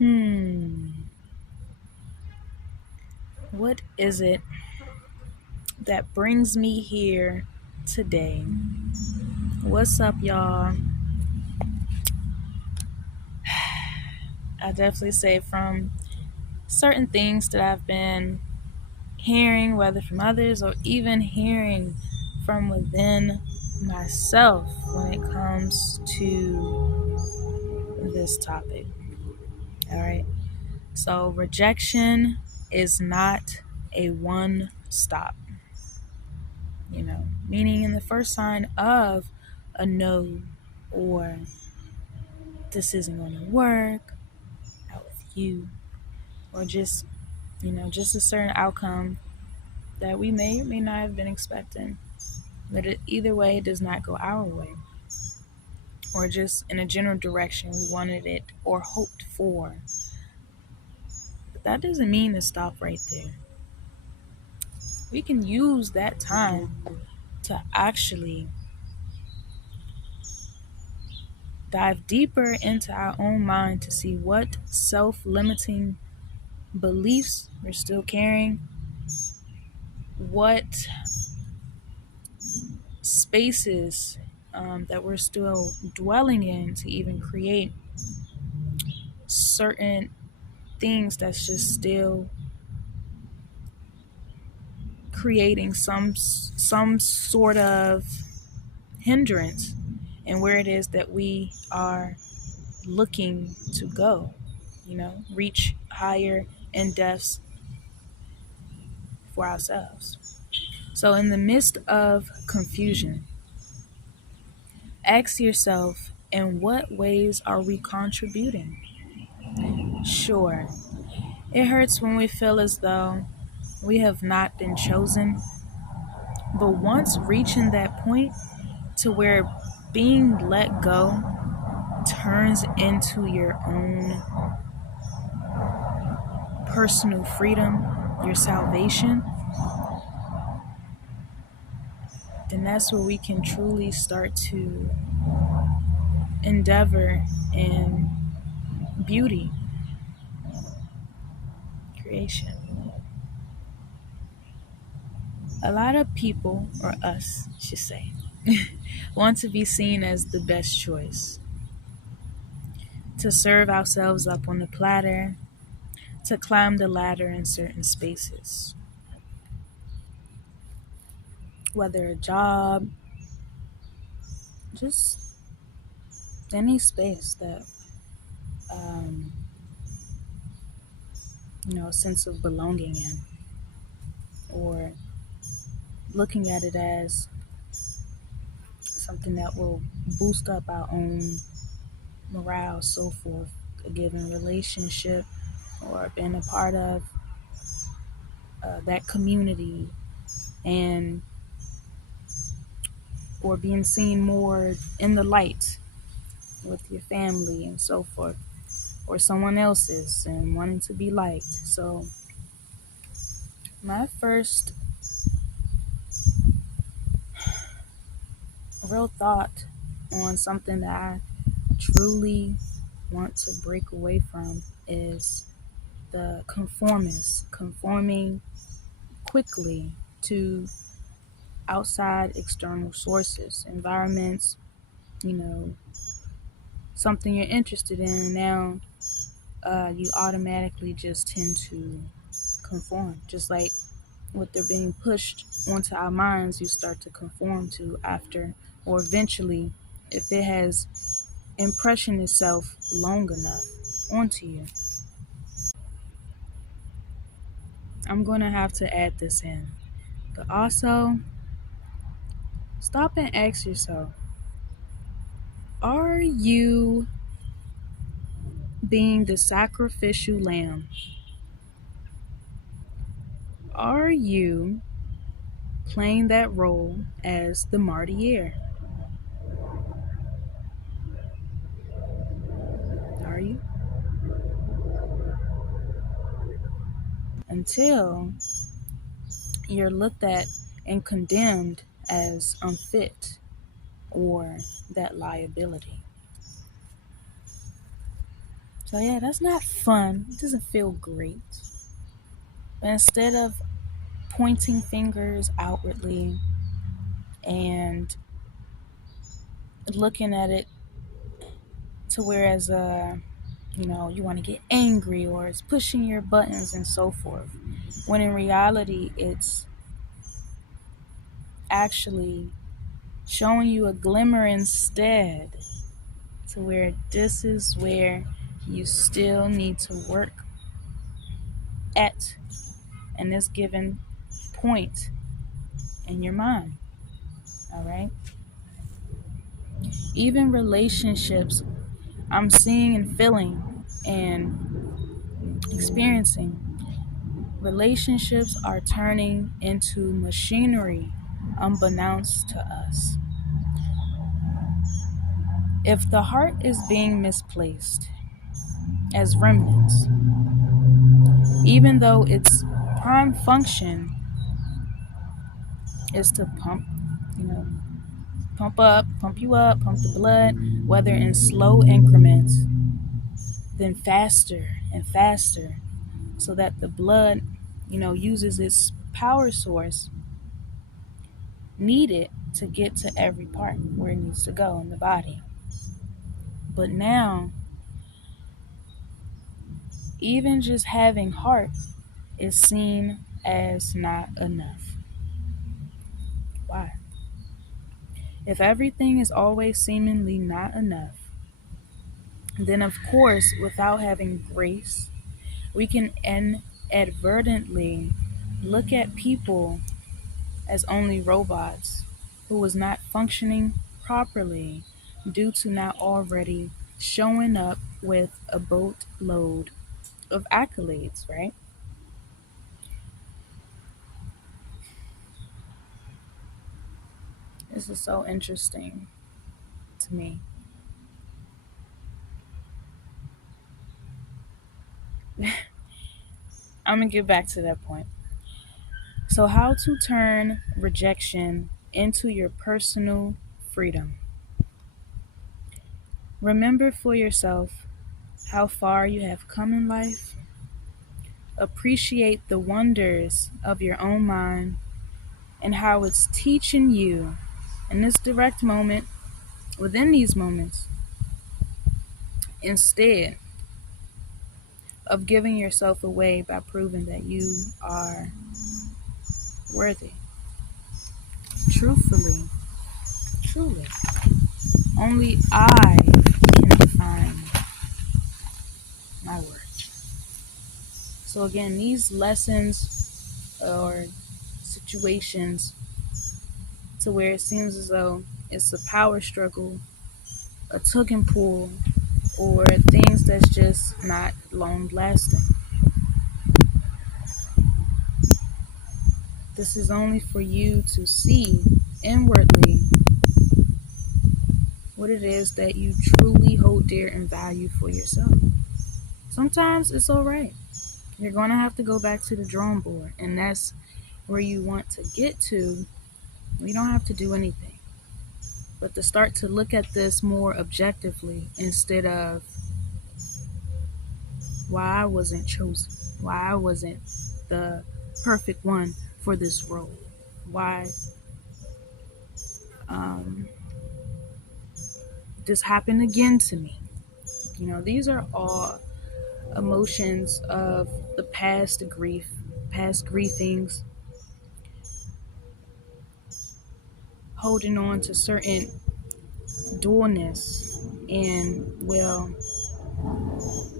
Hmm. What is it that brings me here today? What's up, y'all? I definitely say from certain things that I've been hearing, whether from others or even hearing from within myself when it comes to this topic. All right. So, rejection is not a one stop, meaning in the first sign of a no or this isn't going to work out with you, or just a certain outcome that we may or may not have been expecting. But either way, it does not go our way, or just in a general direction we wanted it or hoped for. But that doesn't mean to stop right there. We can use that time to actually dive deeper into our own mind to see what self limiting beliefs we're still carrying, what spaces that we're still dwelling in to even create certain things that's just still creating some sort of hindrance and where it is that we are looking to go, reach higher in depths for ourselves. So in the midst of confusion, ask yourself, in what ways are we contributing? Sure, it hurts when we feel as though we have not been chosen, but once reaching that point to where being let go turns into your own personal freedom, your salvation, then that's where we can truly start to endeavor in beauty, creation. A lot of people, or us, should say, want to be seen as the best choice, to serve ourselves up on the platter, to climb the ladder in certain spaces, whether a job, just any space that, um, a sense of belonging in, or looking at it as something that will boost up our own morale, so forth, a given relationship, or being a part of that community, and or being seen more in the light with your family and so forth, or someone else's and wanting to be liked. So my first real thought on something that I truly want to break away from is the conformist, conforming quickly to outside external sources, environments, you know, something you're interested in, and now you automatically just tend to conform. Just like what they're being pushed onto our minds, you start to conform to after, or eventually, if it has impression itself long enough onto you. I'm going to have to add this in. But also, stop and ask yourself, are you being the sacrificial lamb? Are you playing that role as the martyr? Are you? Until you're looked at and condemned as unfit or that liability. So, yeah, that's not fun. It doesn't feel great. But instead of pointing fingers outwardly and looking at it to whereas you want to get angry or it's pushing your buttons and so forth, when in reality it's actually showing you a glimmer instead, to where this is where you still need to work at in this given point in your mind. All right, even relationships, I'm seeing and feeling and experiencing, relationships are turning into machinery unbeknownst to us. If the heart is being misplaced as remnants, even though its prime function is to you know, pump you up, pump the blood, whether in slow increments, then faster and faster, so that the blood, uses its power source needed to get to every part where it needs to go in the body. But now, even just having heart is seen as not enough. Why? If everything is always seemingly not enough, then of course, without having grace, we can inadvertently look at people as only robots who was not functioning properly due to not already showing up with a boatload of accolades, right? This is so interesting to me. I'm gonna get back to that point. So, how to turn rejection into your personal freedom. Remember for yourself how far you have come in life. Appreciate the wonders of your own mind and how it's teaching you in this direct moment, within these moments, instead of giving yourself away by proving that you are worthy. Truthfully, truly, only I can define my worth. So, again, these lessons or situations to where it seems as though it's a power struggle, a tug and pull, or things that's just not long lasting. This is only for you to see inwardly what it is that you truly hold dear and value for yourself. Sometimes it's all right. You're going to have to go back to the drawing board, and that's where you want to get to. We don't have to do anything, but to start to look at this more objectively instead of why I wasn't chosen, why I wasn't the perfect one for this role, why um, this happened again to me. These are all emotions of the past grief, past griefings, holding on to certain dualness. And, well,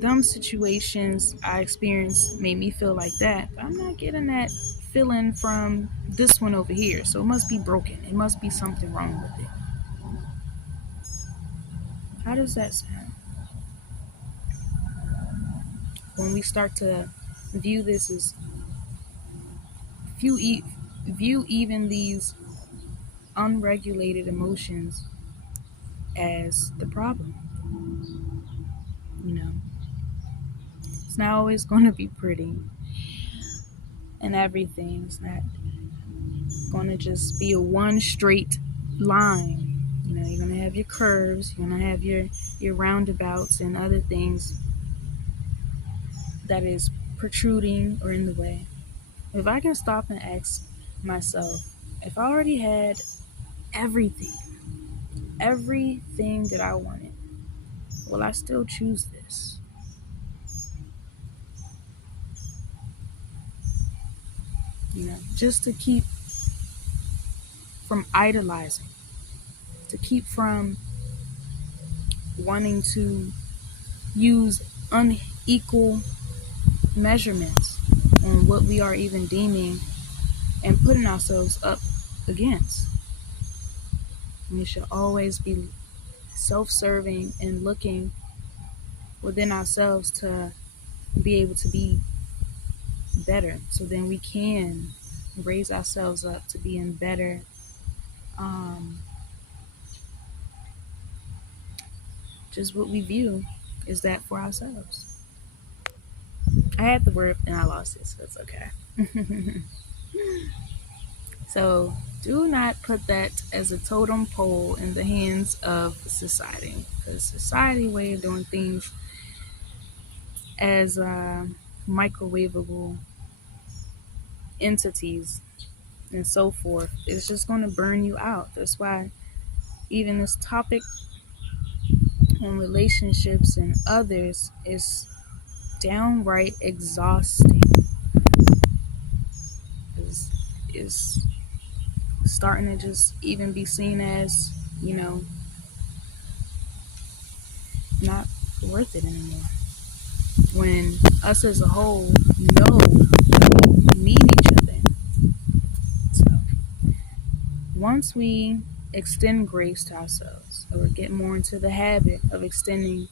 them situations I experienced made me feel like that, but I'm not getting that feeling from this one over here. So it must be broken. It must be something wrong with it. How does that sound? When we start to view this as view even these unregulated emotions as the problem, you know, it's not always going to be pretty, and everything's not going to just be a one straight line. You're going to have your curves, you're going to have your roundabouts and other things that is protruding or in the way, if I can stop and ask myself, if I already had everything, everything that I wanted, will I still choose this? Just to keep from idolizing, to keep from wanting to use unequal measurements on what we are even deeming and putting ourselves up against. We should always be self serving and looking within ourselves to be able to be better, so then we can raise ourselves up to being better, um, just what we view is that for ourselves. I had the word and I lost it, so it's okay. So do not put that as a totem pole in the hands of society, because society way of doing things as microwavable entities and so forth, it's just going to burn you out. That's why even this topic on relationships and others is downright exhausting. Is starting to just even be seen as, not worth it anymore. When us as a whole know that we need each other. So once we extend grace to ourselves, or get more into the habit of extending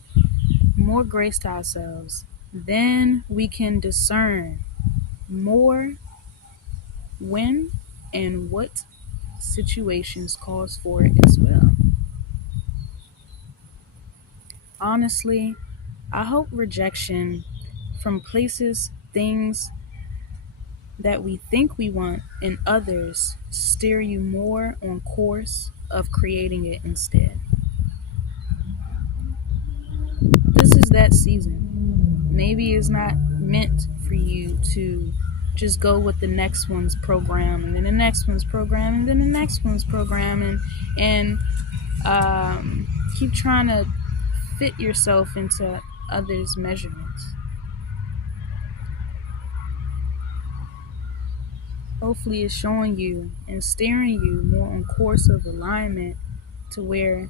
more grace to ourselves, then we can discern more when and what situations calls for it as well. Honestly, I hope rejection from places, things that we think we want in others steer you more on course of creating it instead. This is that season. Maybe it's not meant for you to just go with the next one's program, and then the next one's program, and then the next one's program, and keep trying to fit yourself into others' measurements. Hopefully it's showing you and steering you more on course of alignment to where,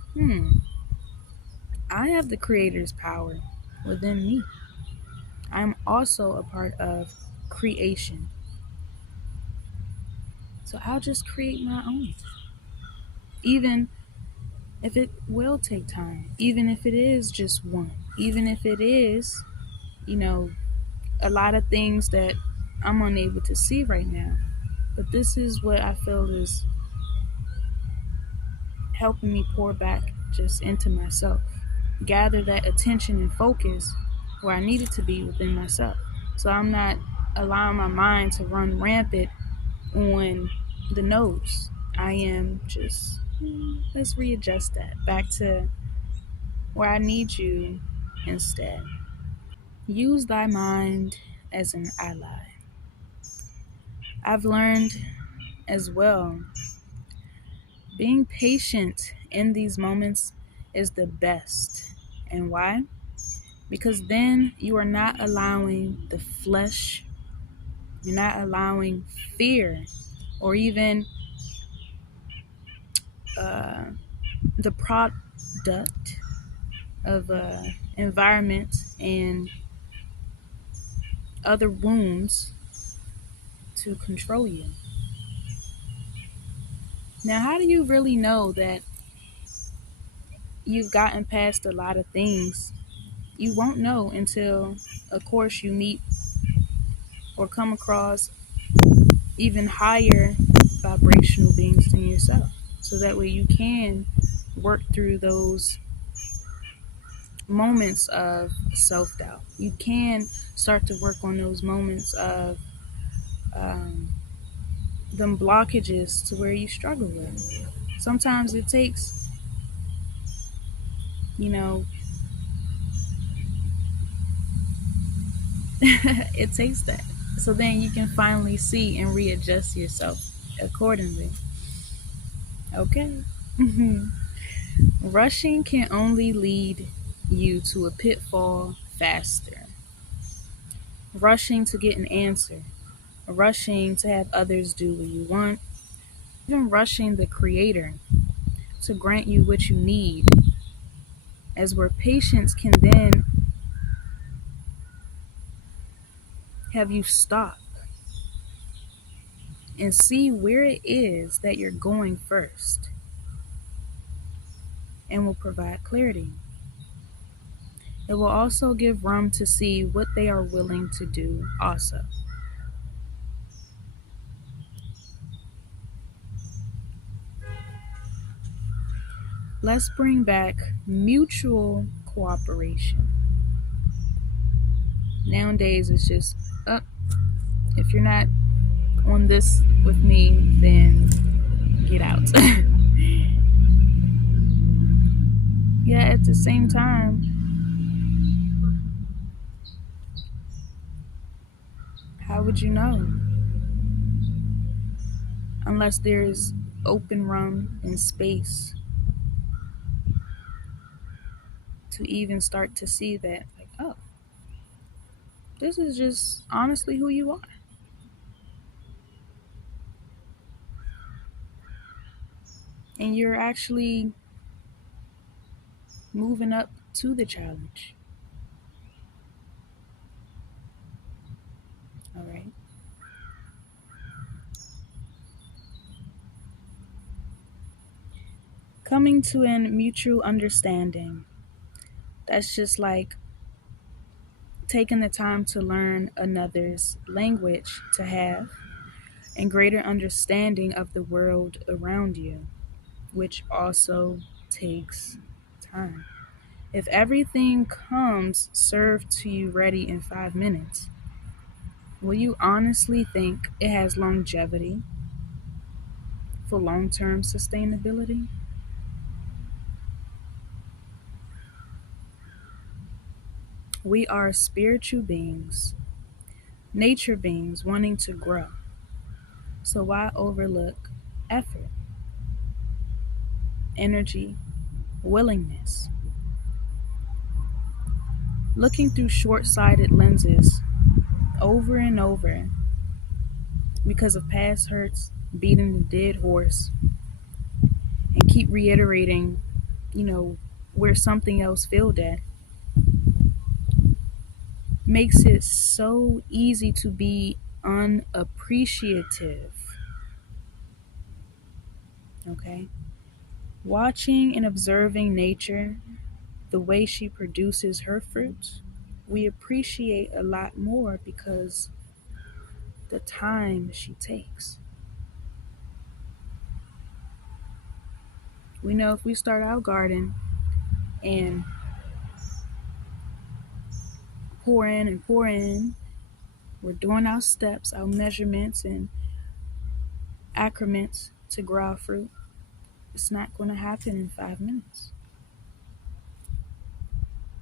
I have the creator's power within me. I'm also a part of creation. So I'll just create my own. Even if it will take time, even if it is just one, even if it is, you know, a lot of things that I'm unable to see right now. But this is what I feel is helping me pour back just into myself, gather that attention and focus where I need it to be within myself. So I'm not allowing my mind to run rampant on the nose. I am just, let's readjust that back to where I need you instead. Use thy mind as an ally. I've learned as well, being patient in these moments is the best. And why? Because then you are not allowing the flesh, you're not allowing fear, or even uh, the product of environment and other wounds to control you. Now, how do you really know that you've gotten past a lot of things? You won't know until, of course, you meet or come across even higher vibrational beings than yourself. So that way you can work through those moments of self doubt. You can start to work on those moments of um, them blockages to where you struggle with. Sometimes it takes, you know, It takes that. So then you can finally see and readjust yourself accordingly. Okay. Rushing can only lead you to a pitfall faster. Rushing to get an answer, rushing to have others do what you want, even rushing the Creator to grant you what you need, as where patience can then have you stop and see where it is that you're going first and will provide clarity. It will also give room to see what they are willing to do also. Let's bring back mutual cooperation. Nowadays, it's just, if you're not on this with me, then get out. Yeah, at the same time, how would you know? Unless there's open room and space to even start to see that, like, oh, this is just honestly who you are. And you're actually moving up to the challenge. All right. Coming to an mutual understanding. That's just like taking the time to learn another's language to have and greater understanding of the world around you, which also takes time. If everything comes served to you ready in 5 minutes, will you honestly think it has longevity for long term sustainability? We are spiritual beings, nature beings wanting to grow. So why overlook effort, energy, willingness? Looking through short sighted lenses over and over because of past hurts, beating the dead horse, and keep reiterating, you know, where something else failed at, makes it so easy to be unappreciative. Okay? Watching and observing nature, the way she produces her fruits, we appreciate a lot more because the time she takes. We know if we start our garden and pour in, we're doing our steps, our measurements, and accrements to grow our fruit. It's not going to happen in 5 minutes.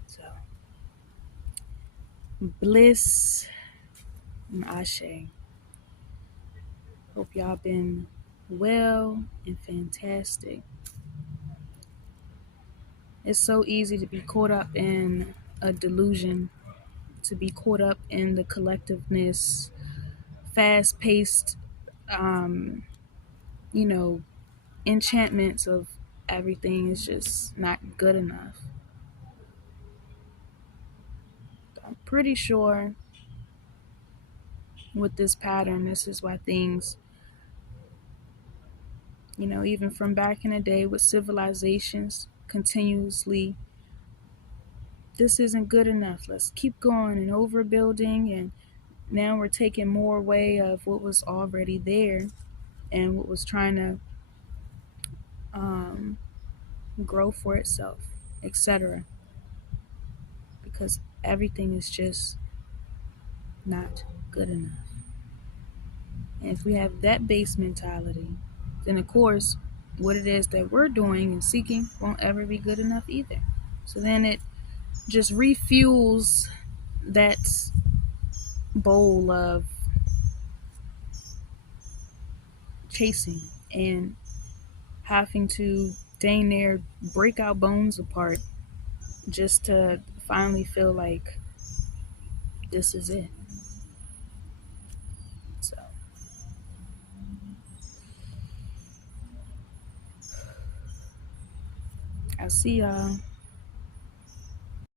So, bliss and ashe. Hope y'all been well and fantastic. It's so easy to be caught up in a delusion, to be caught up in the collectiveness, fast paced, um, you know, enchantments of everything is just not good enough. I'm pretty sure with this pattern, this is why things, even from back in the day with civilizations continuously, this isn't good enough. Let's keep going and overbuilding, and now we're taking more away of what was already there and what was trying to um, grow for itself, etc. Because everything is just not good enough. And if we have that base mentality, then of course, what it is that we're doing and seeking won't ever be good enough either. So then it just refuels that bowl of chasing and having to dang near break our bones apart just to finally feel like this is it. So I'll see y'all.